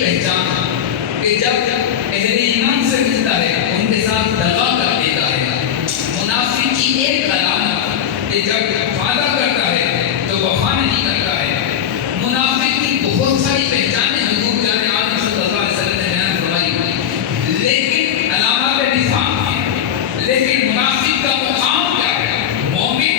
پہچان کہ جب اہل ایمان سے ملتا ہے ان کے ساتھ دغا کر دیتا ہے۔ منافق کی ایک علامت کہ جب وعدہ کرتا ہے تو وفا نہیں کرتا ہے۔ منافق کی بہت ساری پہچانیں حضور جان عالم صلی اللہ علیہ وسلم نے بیان فرمائی، لیکن علامات نفاق ہیں۔ لیکن منافق کا مقام کیا ہے؟ مومن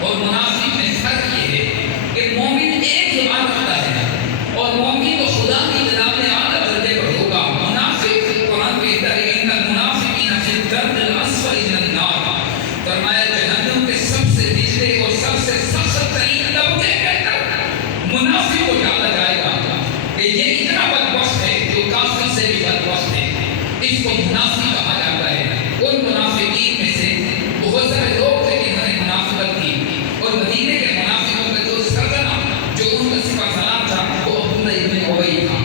اور منافق میں فرق یہ ہے کہ مومن ایک ایمان رکھتا ہے اور مومن تو خدا کی جناب میں اعلیٰ درجے پر ہوگا۔ منافق قرآن کہتا ہے ان المنافقین فی الدرک الاسفل من النار، فرمایا جہنم کے سب سے نچلے اور سب سے سخت ترین طبقے کے اندر منافق کو ڈالا جائے گا کہ یہ اتنا بدبخت ہے جو کافر سے بھی بدبخت ہے، اس کو منافق کہا جاتا ہے۔ ان منافقین میں سے بہت سارے لوگ تھے جنہوں نے منافقت کی، اور مدینے کے منافقوں کا جو سرگنا جو ان کا صفہ سلام تھا وہ عبداللہ ابن ابی تھا۔